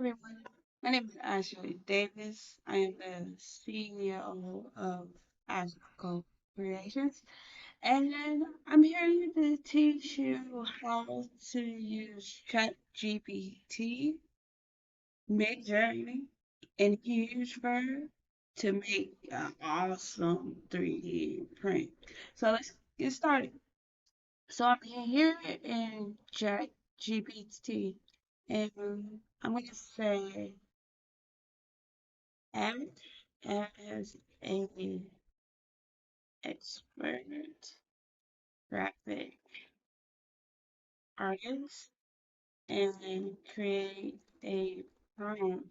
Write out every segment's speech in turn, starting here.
Everyone, my name is Ashley Davis. I am the CEO of Ashco Creations, and I'm here to teach you how to use ChatGPT, MidJourney, and HueForge to make an awesome 3D print. So let's get started. So I'm here in ChatGPT, and I'm going to say act as a expert graphic artist and create a prompt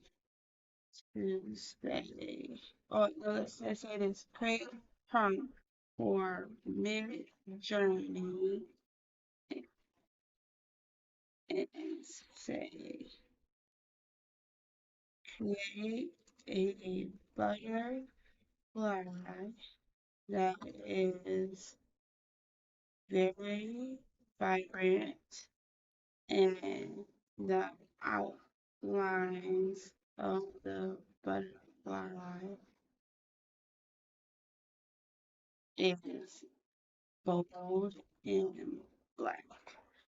to say, oh no, let's say this, create a prompt for Midjourney and say create a butterfly that is very vibrant and the outlines of the butterfly is bold and black.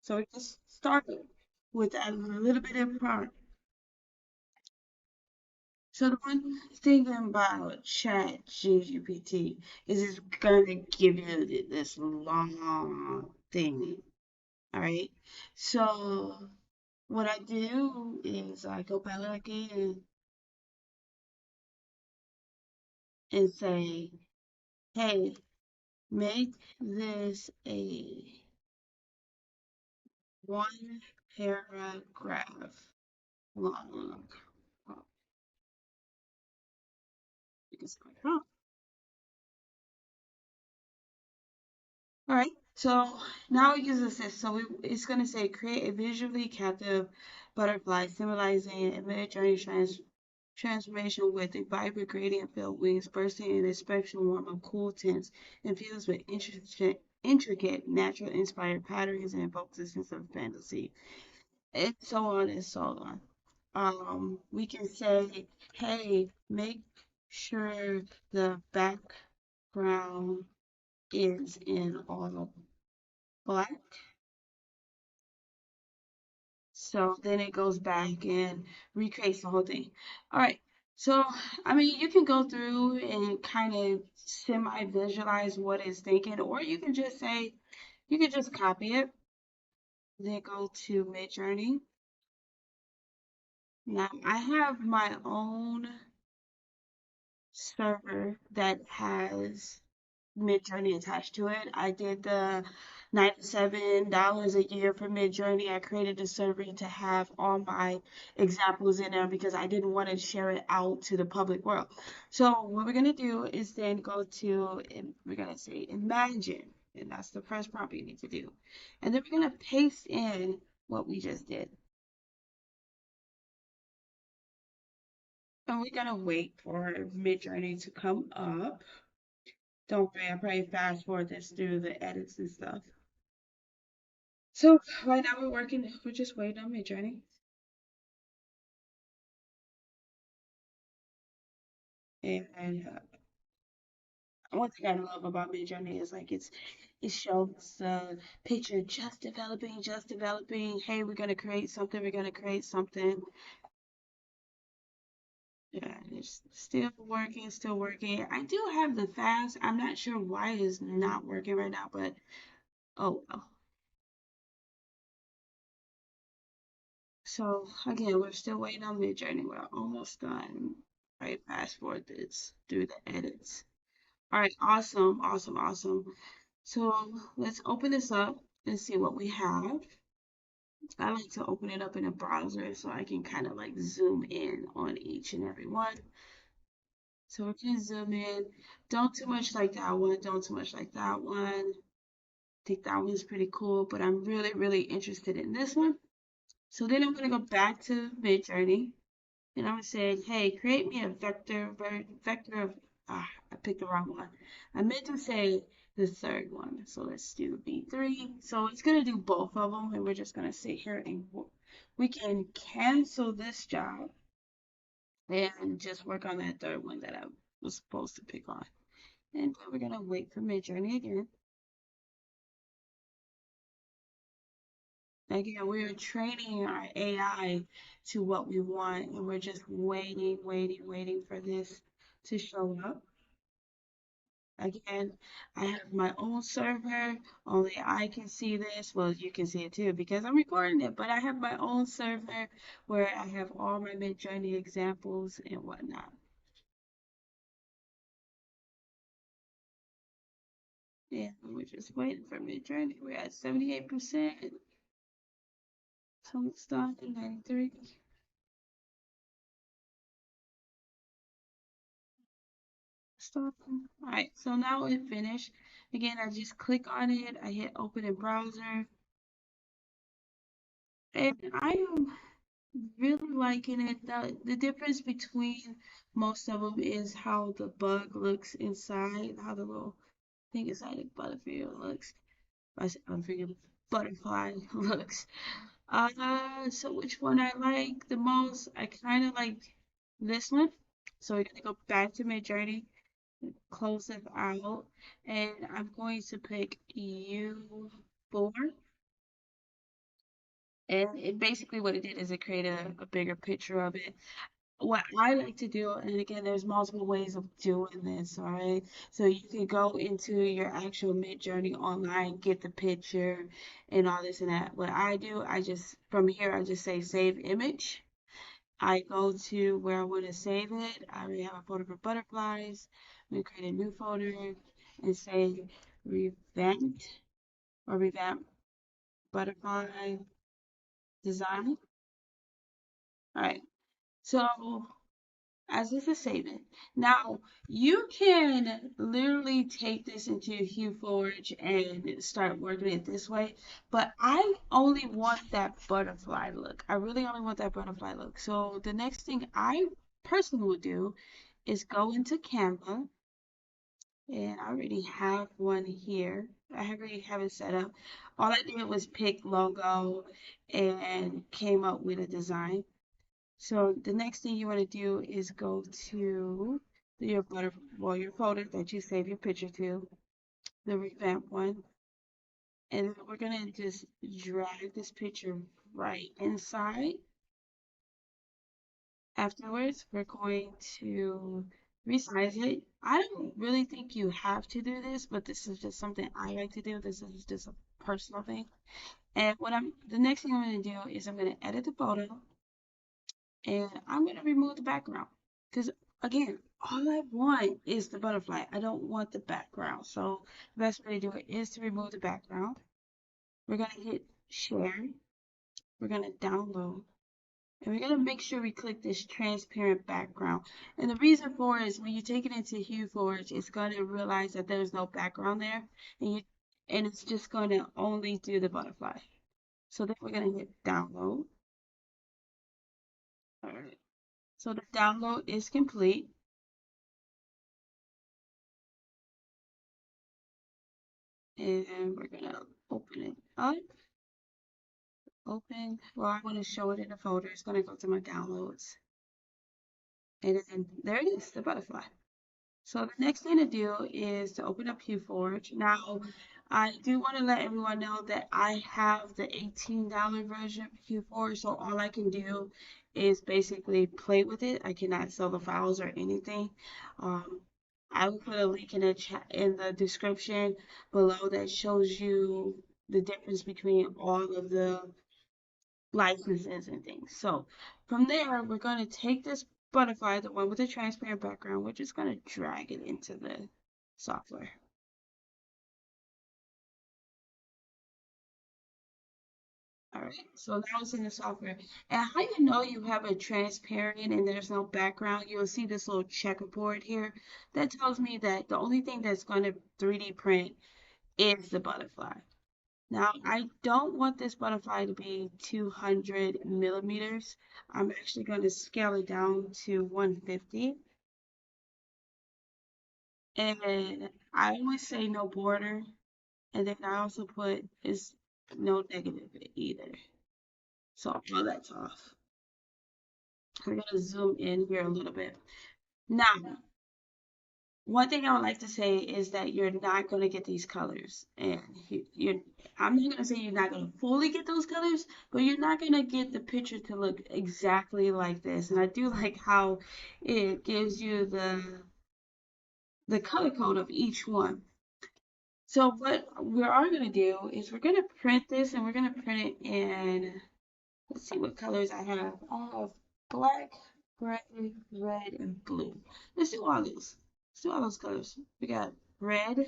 So it just started with a little bit of prompt. So the one thing about Chat GPT is it's gonna give you this long thing. All right. So what I do is I go back in and say, hey, make this a one paragraph long. Oh, because all right. So now it gives us this. So it's going to say create a visually captive butterfly symbolizing a mid-journey transformation with a vibrant gradient filled wings bursting in a spectral warm of cool tints infused with intricate natural inspired patterns and evokes a sense of fantasy. And so on and so on. We can say, hey, make sure the background is in all black. So then it goes back and recreates the whole thing. All right. So, I mean, you can go through and kind of semi visualize what it's thinking, or you can just say, you can just copy it, then go to Midjourney. Now, I have my own server that has Midjourney attached to it. I did the $97 a year for Midjourney. I created a server to have all my examples in there because I didn't want to share it out to the public world. So what we're gonna do is then go to, we're gonna say imagine, and that's the first prompt you need to do. And then we're gonna paste in what we just did. And we're gonna wait for Midjourney to come up. Don't worry, I'll probably fast forward this through the edits and stuff. So right now we're just waiting on Midjourney. And one thing I love about Midjourney is like it shows the picture just developing, just developing. Hey, we're gonna create something, we're gonna create something. Yeah, it's still working, still working. I do have the fast. I'm not sure why it's not working right now, but oh well. So again, we're still waiting on Midjourney. We're almost done. Right, fast forward this through the edits. All right, awesome, awesome, awesome. So let's open this up and see what we have. I like to open it up in a browser so I can kind of like zoom in on each and every one. So we can zoom in. Don't too much like that one. Don't too much like that one. I think that one's pretty cool, but I'm really, really interested in this one. So then I'm going to go back to Midjourney and I'm saying, hey, create me a vector of, I picked the wrong one. I meant to say the third one. So let's do B3. So it's going to do both of them, and we're just going to sit here and we can cancel this job and just work on that third one that I was supposed to pick on. And then we're gonna wait for MidJourney again. Again, we're training our AI to what we want, and we're just waiting, waiting, waiting for this to show up. Again, I have my own server, only I can see this. Well, you can see it too because I'm recording it, but I have my own server where I have all my MidJourney examples and whatnot. Yeah, we're just waiting for MidJourney. We're at 78%. So it's done in 93. Stop. Alright, so now it finished. Again, I just click on it. I hit open in browser. And I am really liking it. The difference between most of them is how the bug looks inside, how the little thing inside the butterfly looks. I said butterfly looks. So which one I like the most? I kind of like this one. So we're gonna go back to MidJourney, close it out, and I'm going to pick U4. And it basically what it did is it created a bigger picture of it. What I like to do, and again, there's multiple ways of doing this, all right? So you can go into your actual MidJourney online, get the picture and all this and that. What I do, I just, from here, I just say save image. I go to where I want to save it. I already have a folder for butterflies. I'm going to create a new folder and say revamped or revamp butterfly design. All right. So as this is saving. Now, you can literally take this into HueForge and start working it this way, but I only want that butterfly look. I really only want that butterfly look. So the next thing I personally would do is go into Canva, and I already have one here. I already have it set up. All I did was pick logo and came up with a design. So the next thing you want to do is go to your folder that you save your picture to, the revamp one, and we're gonna just drag this picture right inside. Afterwards, we're going to resize it. I don't really think you have to do this, but this is just something I like to do. This is just a personal thing. And the next thing I'm gonna do is I'm gonna edit the photo. And I'm going to remove the background because again, all I want is the butterfly. I don't want the background. So the best way to do it is to remove the background. We're going to hit share. We're going to download. And we're going to make sure we click this transparent background. And the reason for it is when you take it into HueForge, it's going to realize that there's no background there. And it's just going to only do the butterfly. So then we're going to hit download. All right. So the download is complete. And we're gonna open it up. Open. Well, I want to show it in a folder. It's gonna go to my downloads. And then there it is, the butterfly. So the next thing to do is to open up HueForge. Now, I do want to let everyone know that I have the $18 version of HueForge, so all I can do is basically play with it. I cannot sell the files or anything. Um, I will put a link in the chat in the description below that shows you the difference between all of the licenses and things. So from there, we're going to take this butterfly, the one with the transparent background, we're just going to drag it into the software. All right, so now it's in the software. And how you know you have a transparent and there's no background, you'll see this little checkerboard here. That tells me that the only thing that's going to 3D print is the butterfly. Now, I don't want this butterfly to be 200 millimeters. I'm actually going to scale it down to 150. And I always say no border. And then I also put is no negative either. So all that's off. We're gonna zoom in here a little bit. Now, one thing I would like to say is that you're not going to get these colors. And I'm not going to say you're not going to fully get those colors, but you're not going to get the picture to look exactly like this. And I do like how it gives you the color code of each one. So what we are going to do is we're going to print this and we're going to print it in, let's see what colors I have. I have black, gray, red, and blue. Let's do all these. Let's do all those colors. We got red,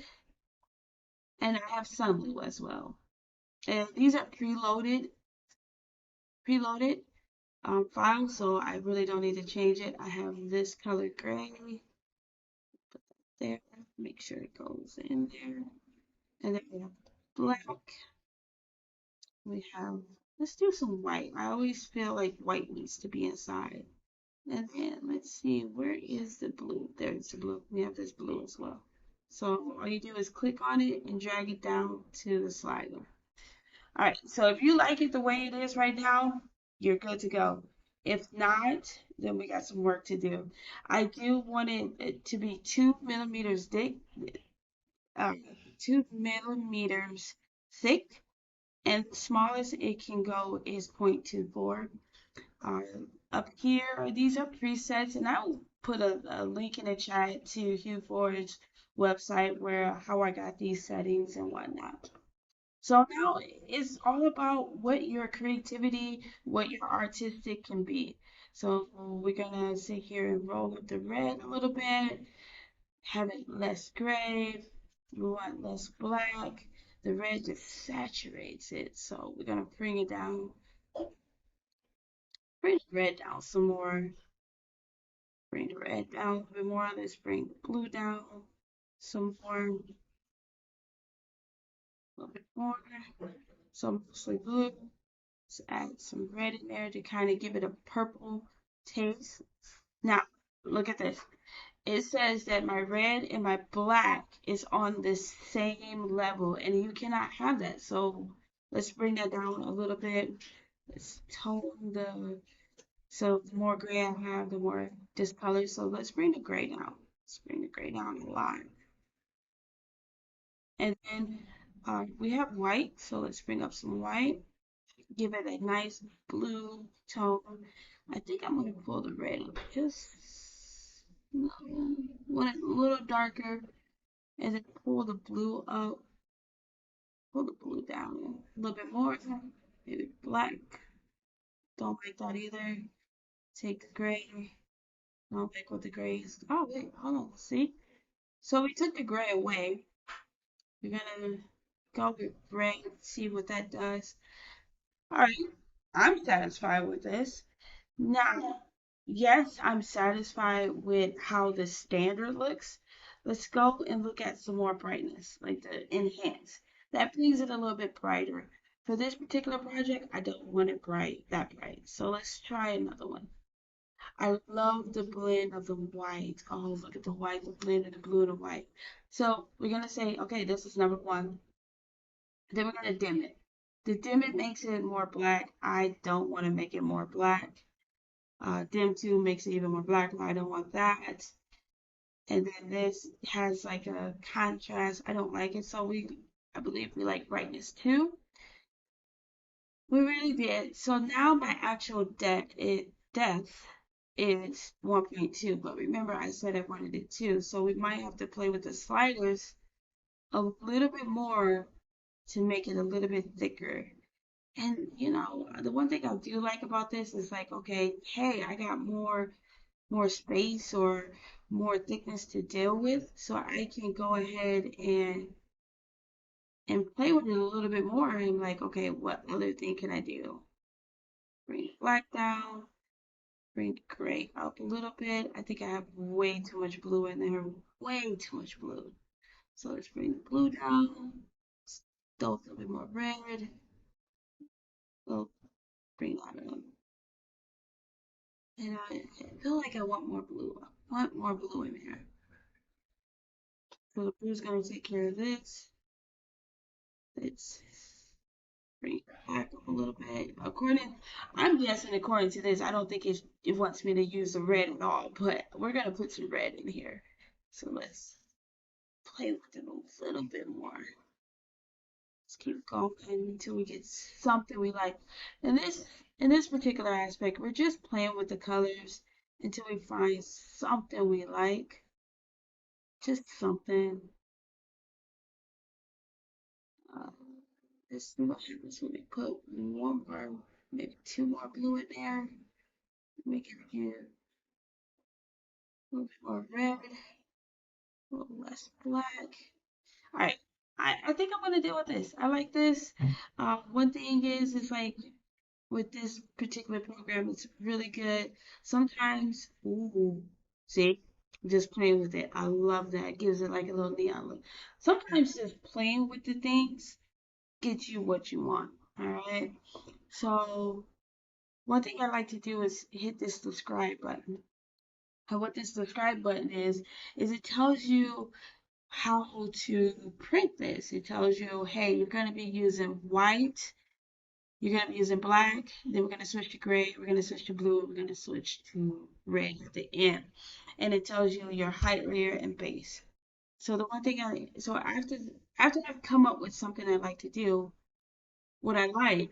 and I have sun blue as well. And these are preloaded files, so I really don't need to change it. I have this color gray there. Make sure it goes in there. And then we have black. We have, let's do some white. I always feel like white needs to be inside. And then let's see, where is the blue? There's the blue. We have this blue as well. So all you do is click on it and drag it down to the slider. All right, so if you like it the way it is right now, you're good to go. If not, then we got some work to do. I do want it to be 2 millimeters thick, uh, 2 millimeters thick, and the smallest it can go is 0.24. Uh, Up here, these are presets, and I will put a link in the chat to HueForge website where how I got these settings and whatnot. So now it's all about what your creativity, what your artistic can be. So we're gonna sit here and roll up the red a little bit, have it less gray. We want less black. The red just saturates it. So we're gonna bring the red down some more. Bring the red down a little bit more. Let's bring the blue down some more. A little bit more. So mostly blue. Let's add some red in there to kind of give it a purple taste. Now, look at this. It says that my red and my black is on the same level, and you cannot have that. So let's bring that down a little bit. Let's tone so the more gray I have, the more discolored. So let's bring the gray down. Let's bring the gray down a lot. And then we have white, so let's bring up some white. Give it a nice blue tone. I think I'm going to pull the red up just want it a little darker, and then pull the blue up, pull the blue down a little bit more, maybe black. Don't like that either. Take the gray. Don't like what the gray is. Oh wait, hold on. See? So we took the gray away. We're gonna go with gray, see what that does. All right, I'm satisfied with this. Now, yes, I'm satisfied with how the standard looks. Let's go and look at some more brightness, like the enhance. That brings it a little bit brighter. For this particular project, I don't want it that bright. So let's try another one. I love the blend of the white. Oh, look at the white, the blend of the blue and the white. So we're gonna say, okay, this is number one. Then we're gonna dim it. The dim it makes it more black. I don't want to make it more black. Dim 2 makes it even more black. I don't want that. And then this has like a contrast. I don't like it. So I believe we like brightness 2. We really did. So now my actual depth is 1.2. But remember I said I wanted it 2. So we might have to play with the sliders a little bit more to make it a little bit thicker. And the one thing I do like about this is like, okay, hey, I got more space or more thickness to deal with, so I can go ahead and play with it a little bit more and like, okay, what other thing can I do? Bring the black down, bring the gray up a little bit. I think I have way too much blue in there, way too much blue. So let's bring the blue down, throw a little bit more red. We'll bring that up. And I feel like I want more blue. I want more blue in there. So the blue's gonna take care of this. It's Bring it back up a little bit. I'm guessing according to this, I don't think it wants me to use the red at all, but we're gonna put some red in here. So let's play with it a little bit more. Let's keep going until we get something we like. In this particular aspect, we're just playing with the colors until we find something we like. Just something. Uh, let's see what happens when we put one more, maybe two more blue in there. Make it here a little bit more red, a little less black. All right. I think I'm gonna deal with this. I like this. One thing is like with this particular program, it's really good. Sometimes, ooh, see, just playing with it. I love that. It gives it like a little neon look. Sometimes just playing with the things gets you what you want. All right. So one thing I like to do is hit this subscribe button. And what this subscribe button is it tells you how to print this. It tells you, hey, you're going to be using white, you're going to be using black, then we're going to switch to gray, we're going to switch to blue, we're going to switch to red at the end. And it tells you your height, layer, and base. So the one thing so after I've come up with something I like to do, what I like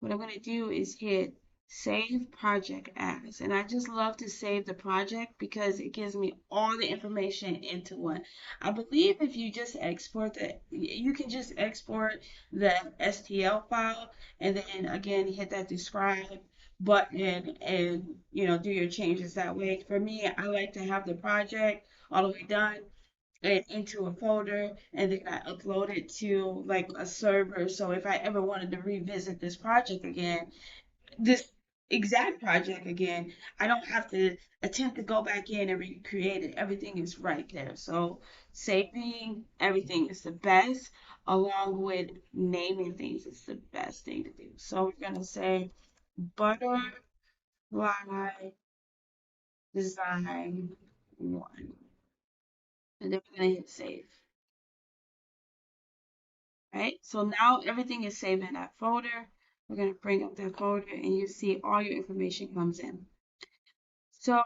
what I'm going to do is hit save project as. And I just love to save the project because it gives me all the information into one. I believe if you just export you can just export the STL file and then again hit that describe button and do your changes that way. For me, I like to have the project all the way done it into a folder and then I upload it to like a server. So if I ever wanted to revisit this project again, this exact project again, I don't have to attempt to go back in and recreate it. Everything is right there. So saving everything is the best, along with naming things is the best thing to do. So we're gonna say butterfly design one, and then we're gonna hit save. Right? So now everything is saved in that folder. We're going to bring up that folder and you see all your information comes in. So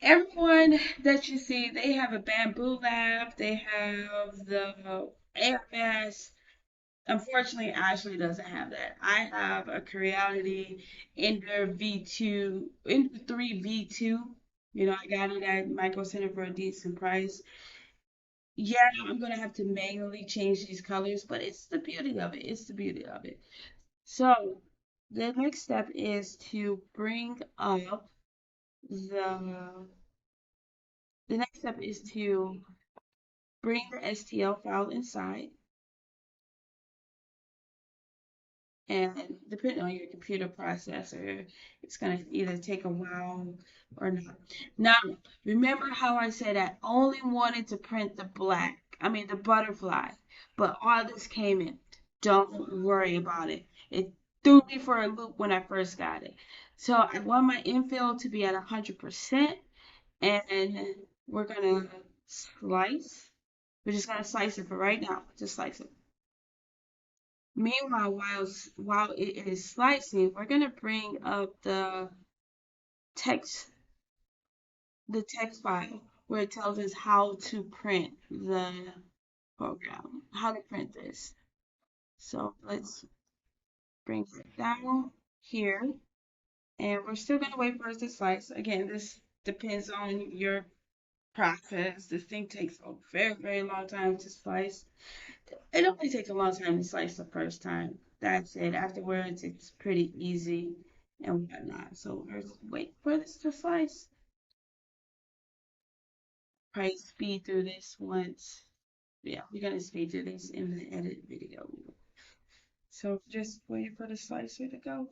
everyone that you see, they have a bamboo lab, they have the AFS. Unfortunately, Ashley doesn't have that. I have a Creality Ender V2, Ender 3 V2. I got it at Micro Center for a decent price. Yeah, I'm gonna have to manually change these colors, but it's the beauty of it. It's the beauty of it. So the next step is to bring up the the next step is to bring the STL file inside, and depending on your computer processor, it's gonna either take a while or not. Now, remember how I said I only wanted to print the the butterfly, but all this came in. Don't worry about it. It threw me for a loop when I first got it. So I want my infill to be at 100%, and we're gonna slice. We're just gonna slice it for right now. Just slice it. Meanwhile, while it is slicing, we're gonna bring up text the text file where it tells us how to print the program, how to print this. So let's bring it down here, and we're still gonna wait for it to slice. Again, this depends on your process. This thing takes a very, very long time to slice. It only takes a long time to slice the first time. That's it. Afterwards, it's pretty easy and whatnot. So let's wait for this to slice. Probably speed through this once. Yeah, we're gonna speed through this in the edit video. So just wait for the slicer to go.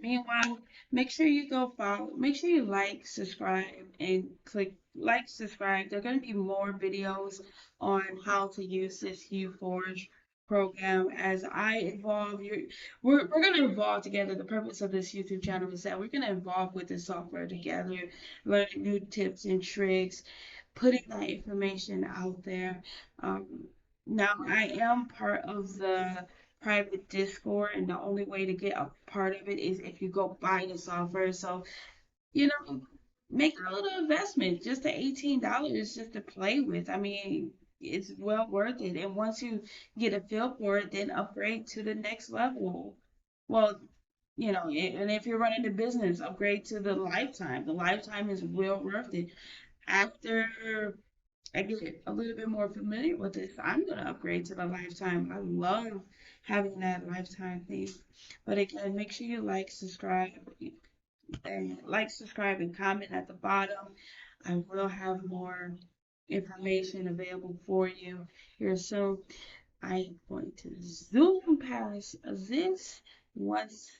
Meanwhile, make sure you go follow, make sure you like, subscribe, and click like, subscribe. There are going to be more videos on how to use this HueForge program as I evolve. We're going to evolve together. The purpose of this YouTube channel is that we're going to evolve with the software together, learn new tips and tricks, putting that information out there. Um, Now, I am part of the private Discord, and the only way to get a part of it is if you go buy the software. So, you know, make a little investment. Just the $18 just to play with. I mean, it's well worth it. And once you get a feel for it, then upgrade to the next level. Well, and if you're running a business, upgrade to the lifetime. The lifetime is well worth it. After I get a little bit more familiar with this, I'm gonna upgrade to the lifetime. I love having that lifetime thing. But again, make sure you subscribe, and comment at the bottom. I will have more information available for you here soon. I'm going to zoom past this once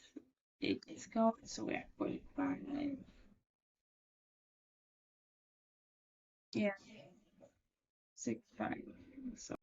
it gets going. So we're at 45. Yeah, 65. So